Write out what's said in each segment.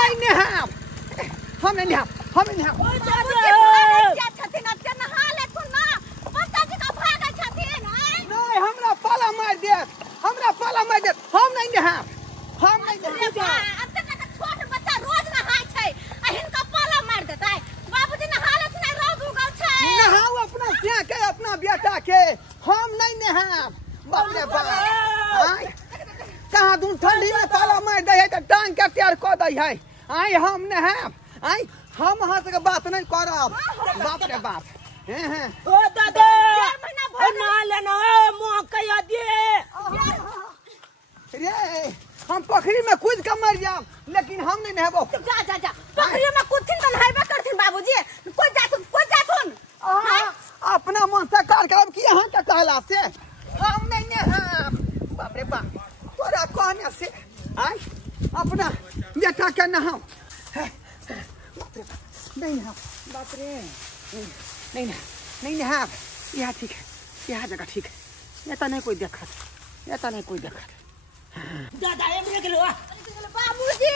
नहीं नहाब, हम नहीं नहाब, हम नहीं नहाब। नहीं हमरा पाला मार दे, हमरा पाला मार दे, हम नहीं नहाब, हम नहीं नहाब। छोट बच्चा रोज नहाय छै, हिनका पाला मार देतै। बाबूजी नहालत नहीं रोज उगल छै। नहाओ अपना सिया के, अपना बेटा के, हम नहीं नहाब। बाप रे बाप, कहाँ दून ठंडी में पाला मार दे है तो टांग के तैयार कर दे है। आई हम नहाब, आई हम अहाँ से बात नहीं करब। बाप रे बाप, हैं ओ दादा ना लेना मुंह कया दे रे, हम पोखरी में कूद के मर जाब, लेकिन हम नहीं नहाबो। जा जा जा, पोखरी में कूदथिन त नहाइबे करथिन बाबूजी। कोई जाथुन अपना मन से कार करब कि यहाँ के कहला से हम नहीं नहाब। बाप रे बाप, तोरा कहने से आई अपना बेटा के नहाओ। बाप रे बाप, नहीं नहाब, बाप रे नहीं नहाब, नहीं नहाब। यह ठीक है, यह जगह ठीक है, ये तो नहीं कोई देखत, ये तो नहीं कोई देखत। दादा ये मेरे गेलो बाबूजी।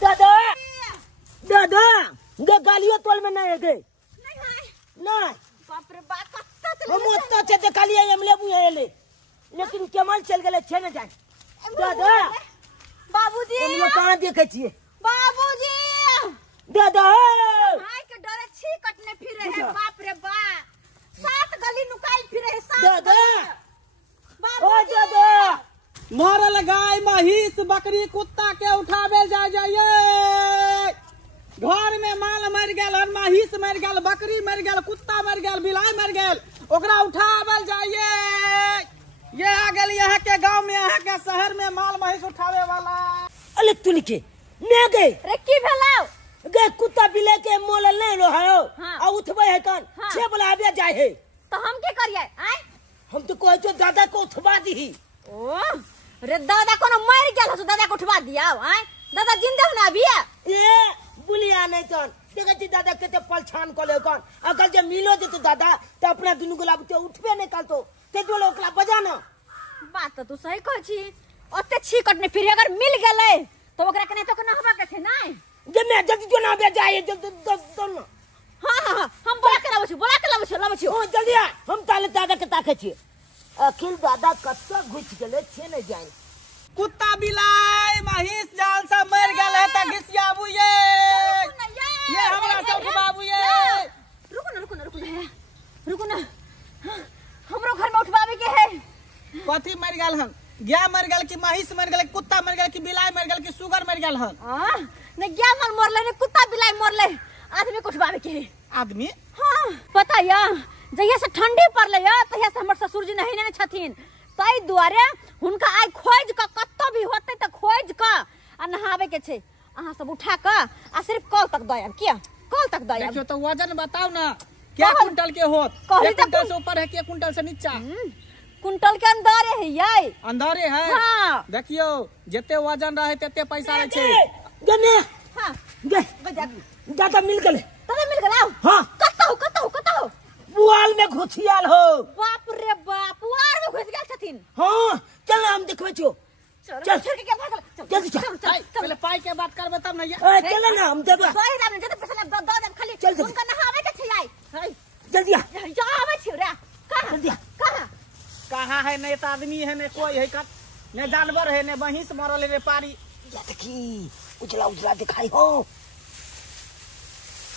दादा दादा गे गालियो तोल में नहीं है गे नहीं। बाप रे बाप, कत्ता हम ओत्ता से देखलिए हम लेबू है ले, लेकिन केमल चल गेले छे न जाय। दादा बाबूजी, हम लोग कहां देखे छिए बाबूजी। दादा हाय के डरे छी कटने फिरे है। बाप रे बाप, 7 गली नुकाइल फिरे है। 7 दादा ओ बाबूजी। दादा मरल गाय महिष बकरी कुत्ता के उठावे जाइए। घर में माल मर गल, महिष मर गल, बकरी मर गल, कुत्ता मर गल, बिलाई मर गल, ओकरा उठावल जाइए। ये आ गल यहाँ के गांव में, यहाँ के शहर में माल महिष उठावे वाला। अले तुनी के ने गे रे की भेलाउ? गे कुत्ता बिले के मोल नहीं लो है हाँ। आ उठबे है कान हाँ। छे बोला आबे जाय है। तो हम की करिए? आय हम तो कहै छो दादा को उठवा दी। ओ रे दादा कोनो मर गेल हसु, दादा को उठवा दिया। आय दादा जिंदा हो ना अभी? ये बुलिया नहीं तन देखै छी दादा केते पलछान कले कान अगर जे मिलो जे तो दादा त अपना दुनु गुलाब ते उठबे नहीं काल तो ते बोले ओकला बजा ना। बात तो तू सही कहै छी। ओते छी कटने फिर अगर मिल गेलै तो ओकरा कने तो न होबा के छै नहीं। जे मैं जल्दी जो ना बे जाए जल्दी ना। हां हां हम बोला के लाबो छी, बोला के लाबो छी। ओ जल्दी आ, हम ताले दादा के ताके छी। अखिल दादा कत्ता घुस गेले छे नहीं जाए। कुत्ता बिलाई महिष जाल सब मर गल है त घिसियाबू ये हमरा सब उठबाबू ये। रुको ना हमरो घर में उठवावे के है। कथी मर गल हन? गाय मर गल कि महिष मर गल, कुत्ता मर गल कि बिलाई मर गल कि सुगर मर गल हन? हां ने गाय मरले ने कुत्ता बिलाई मरले, आदमी को उठवावे के है। आदमी हां पता या जहिया से ठंडी पड़ले या तहिया से हमर ससुर जी नहीं ने छथिन, तई दुआरे हुनका आइ खोज क कत्तो भी होते त खोज क आ नहावे के छै। अहाँ सब उठा क आ सिर्फ कल तक दयब। किया कल तक दयब? देखियो तो वजन बताओ ना, क्या कुंटल के होत? कहली एक कुंटल से ऊपर है कि एक कुंटल से नीचा? कुंटल के अंदर है ये। अंदर है। हां देखियो जते वजन रहे तते पैसा रहे छे। जने हां गे दादा मिल गेले। तने मिल गेलाउ? हां कत्तो बुआल में घुसियाल हो। बाप रे बाप, पुआर में घुस गेल छथिन। हां चल हम देखबै छो। चल छोड़ के भागल। जल्दी चल। पहले पाई के बात करबे तब नहीं। चल ना हम देबे। दई दाम जते पैसा लग दो दम खाली। चल जल्दी। उनका नहावे के छै आई। जल्दी आ जा आवे छी रे। कहां जल्दी आ। कहाँ है? नहीं तो आदमी है, नहीं कोई है, नहीं जानवर है, नहीं महिष मरल है, पारी। या देखी उजला दिखाई हो।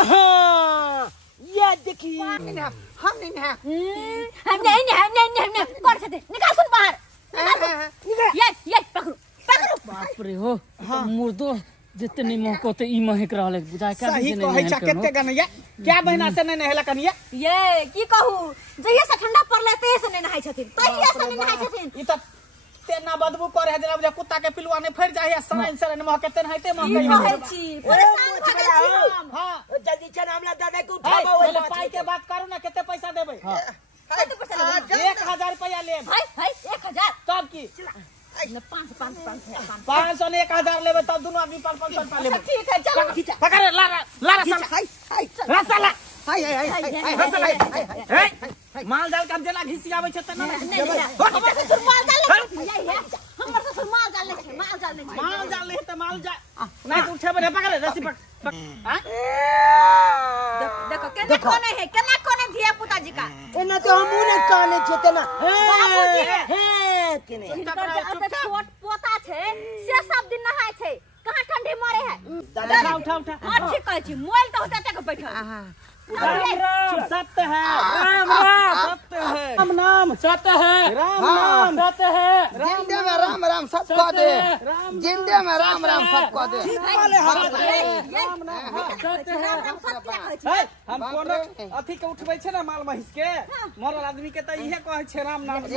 हाँ ये देखी हम नहीं नहाब। हम नहीं कर सकते। निकाल सुन बाहर। ये पकड़ो। बाप रे हो मुर्दो जितने मौको तो ई महक रहले बुझा क्या सही कहै छ केते गनैया क्या महीना से नहीं नहेला कनिया। ये की कहू जहिया से ठंडा पड़ले तहिया से नहीं नहाय छथिन, तहिया से नहीं नहाय छथिन। ई त तेना बदबू करे है जब कुत्ता के पिलुआ ने फर जाय है समय से न महक केते नहाइते महक कहै छी परेशान भ गेल छी हम। हां जल्दी चल हमला दादा के उठाबो। पहले पाई के बात करू ना, केते पैसा देबे? हां कते पैसा लेबे? 1000 रुपया लेब। हाय 1000 तब की 500 ने 1000 लेबे तब दोनों आदमी 500 रुपया लेबे। ठीक है चलो पकड़ लारा साला रसला हाय माल जाल का जेला घिसियावे छ त ना हमर ससुर माल जाल ले। हमर ससुर माल जाल ले। माल जाल ले त माल जा नहीं तो उठा बने पकड़ रस्सी पकड़ हां देखो केना कोने धिया पुता जी का एना तो हमू ने काने छे तना बाबूजी हे केने छोट पोता छे से सब दिन नहाय छे कहां ठंडी मरे है दादा उठा हां ठीक कहै छी मोबाइल तो होते के बैठल राम सत्य है राम राम सत्य है राम नाम सत्य है राम नाम सत्य है जिंदे में राम राम सब कह दे जिंदे में राम राम सब कह दे राम नाम सत्य है हम कोनो अथी के उठबै छै ना माल महिष के मरल आदमी के त इहे कहै छै राम नाम रे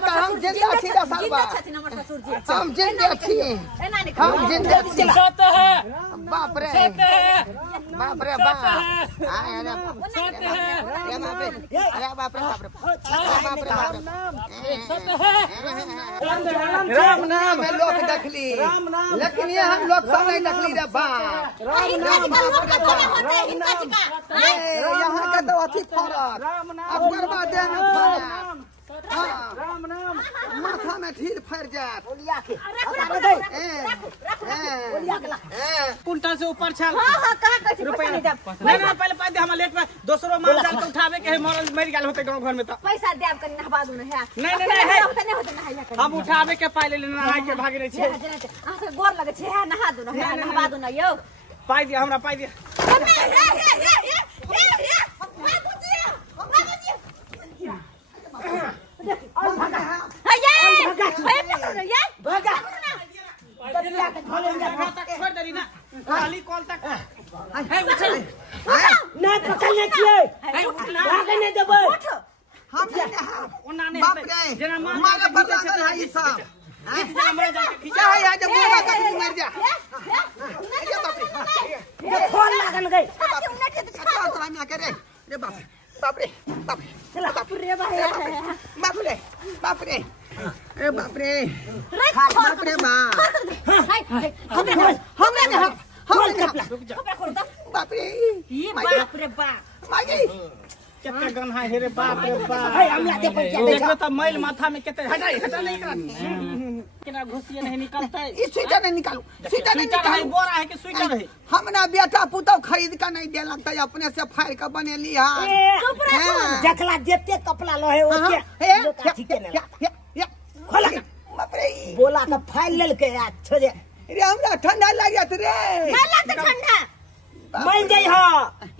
तो हम जिंदा छी रे सरबा छथिन हमर ससुर जी हम जिंदा छी एना नहीं हम जिंदा छी सत्य है बाप रे सत्य है बाप रे बाप अरे बाप रे सत्य है राम नाम है लोग देखली राम नाम लेकिन ये हम लोग सब नहीं देखली रे बाप यहाँ का तो अति फरक राम नाम अब करवा दे राम नाम माथा में ढील फैर जात कुंटल से ऊपर छल हां कहां कहै छी रुपया नहीं पहले पाइ दे हम लेट में दूसरो माल जाल के उठावे के है मरल मर गेल होते गांव घर में तो पैसा देब कनी नहबा दू है नहीं होते नहीं होते नहाया कर हम उठावे के पाइ ले नहाय के भाग रहे छे आ से गोर लगे छे है नहा दू है नहबा दू न यौ पाइ दिया हमरा पाइ दिया छोड़ दरी ना खाली कॉल तक है उठल ना पकड़ने छिए भागे नहीं देबै हम ओना नहीं बाप रे जेना मारे पर लागल है ई सब हमरा जाके खींचा चाहे आ जब बुआ का मर जा ये फोन लागल गई तो हम करे रे बाप बाप रे बाप चला बाप रे बाप रे बाप रे अरे बाप रे बाप रे बाप रे ये बाप रे बाप मागी केते गन्हा हे रे बाप रे बाप है हमला दे पर क्या देखो तो मैल माथा में केते हटा नहीं करा केना घुसिए नहीं निकलता ई स्वेटर नहीं निकालू स्वेटर नहीं स्वेटर है निकालू बोरा है कि स्वेटर है हम ना बेटा पुतौ खरीद का नहीं दे लगता अपने से फाड़ के बनेली हां देखला जेते कपड़ा लहे ओके लोग काठी के ने खोला बाप रे बोला तो फाइल लेल के आ छोजे रे हमरा ठंडा लागत रे लगत ठंडा मल जाई हो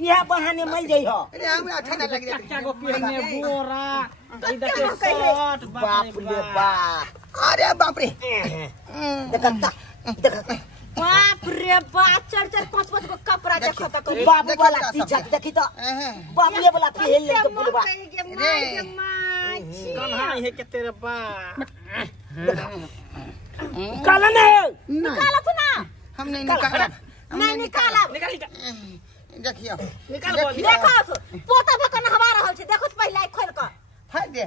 यह बहाने मल जाई हो रे हमरा ठंडा लग क्या गो पहने बोरा ई देखे शर्ट बाप रे बाप अरे बाप रे देखता देख बाप रे बाप चार चार पांच पांच को कपड़ा देखो तो कोई बाबू वाला टी-शर्ट देखी तो बाबू ये वाला पहन ले के बुलवा गन्हा है केते रे बाप काला नहीं निकालो तो ना हम नहीं निकाला नहीं निकाला निकाल देखियो निकाल बोल देखो पोता भकन हवा रहल छे देखो पहले खोल के फाड़ दे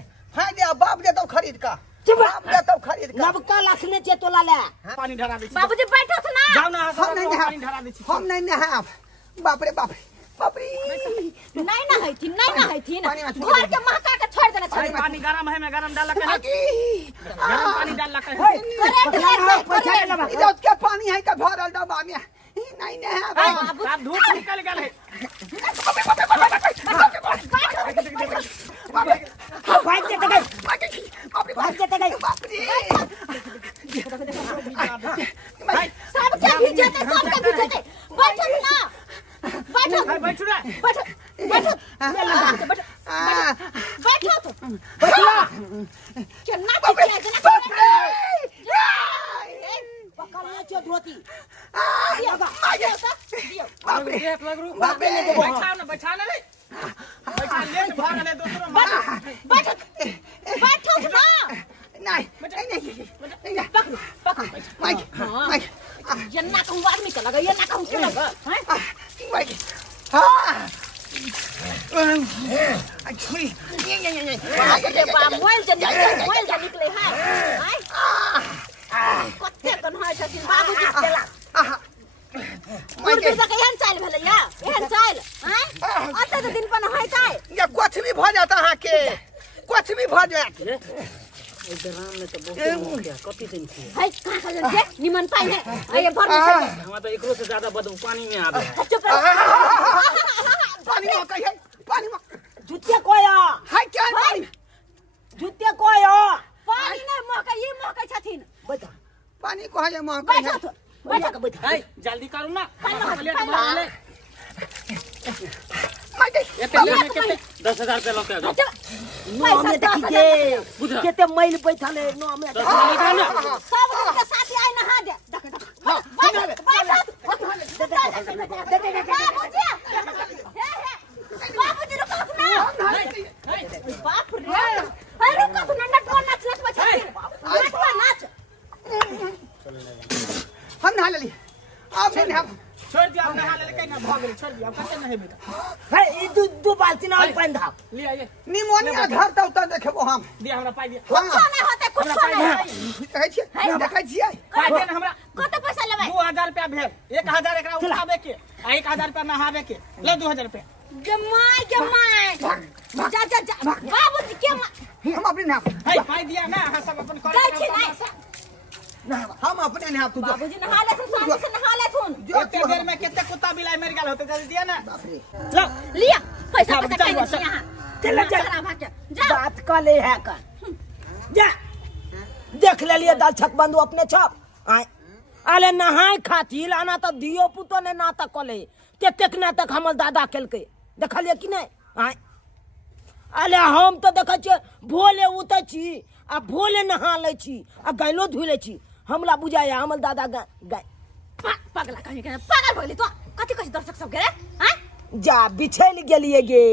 बाप दे तो खरीद का चुप बाप दे तो खरीद का नबका लखने चे तोला ले पानी ढरा दे बाबूजी बैठो तो ना जाओ ना हम नहीं पानी ढरा दे हम नहीं नहाब बाप रे बाप बाप रे नहीं ना है थी घर के महका के छोड़ देना छे पानी गरम है मैं गरम डाल के आगी गरम पानी डाल के इधर के पानी है का भरल डब्बा में नहीं नहाब आप धूप निकल गए है भाग के गई भाग के गई बाप रे सब के भीजे थे सब के भीजे थे बैठो ना बैठो बैठो रे बैठो बैठो तो केना पकड़ने चे धोती बाप रे देख लग रू बाप रे बैठा ना रे बैठा ले भाग ले दूसरा बैठो ना नहीं पकड़ माइक जन्ना कहूं आदमी के लगा ये ना कहूं के लगा हैं माइक हां छुरी ये बा मोबाइल जन निकले है कते कन है छथिन बाबूजी देला पूर्वी से केहन चाल भेलै या एहन चाल हैं अते तो दिन पर है काय ये कुछ भी भ जाता है के कुछ भी भ जात इधराम ने तो बहुत क्या कथी दिन की है कहां का जल के निमन पाई है ये भर हमरा तो एकरो से ज्यादा बदबू पानी में आवे चुप रह पानी में कही है पानी में जुतिया कोया हाय क्या है पानी जुतिया कोया पानी नहीं महका ये महका छथिन बता पानी को है मां कही है बैठा के बैठा है जल्दी करू ना पानी ले मैं दे एते लेने केते 10,000 रुपया लौटे दो नो में देखी के केते मैल बैठल है नो में 10,000 निकाल ना सब दिन के साथ आई नहा दे देख हां बाबूजी रुको ना बाप रे अरे रुको सुन नट नाच नाच हम नहा ले अब नहीं हम छोड़ दिया अब नहा ले कहीं ना भाग गई छोड़ दिया अब कैसे नहीं बेटा है ई दो बाल्टी ना पानी धा ले आइए निमोनिया घर तक तो देखबो हम दिया हमरा पाई दिया कुछ नहीं होते कुछ नहीं कहै छियै देखै छियै पाई दे ना हमरा कत पैसा लेबै 2000 रुपया भेल 1000 एकरा उठावे के आ 1000 रुपया नहावे के ले 2000 रुपया जमाई जा बाबूजी के हम अपने नहा है पाई दिया ना हां सब अपन जाय छी नहीं हम अपने नहा तू बाबूजी नहा ले सुन से नहा ले सुन एते देर में केते कुत्ता बिलाई मर गेल होते जल्दी दिया ना बाप रे लो लिया पैसा पैसा यहां चल चल जा बात का ले है का जा देख ले लिए दाल छक बंधु अपने छप आए आले नहाय खातिर आना तो दियो पुतो ने नाटक कले केतेक नाटक हमर दादा केलके देखलिए कि नहीं आए आले हम तो देख छ भोले उतै छी आ भोले नहा ले छी आ गैलो धुइ ले छी हमरा बुझाया हमर दादा गाय पागल कहीं पागल भइली तो कथि कथि दर्शक सब गे हैं जा बिछैल गेलिए गे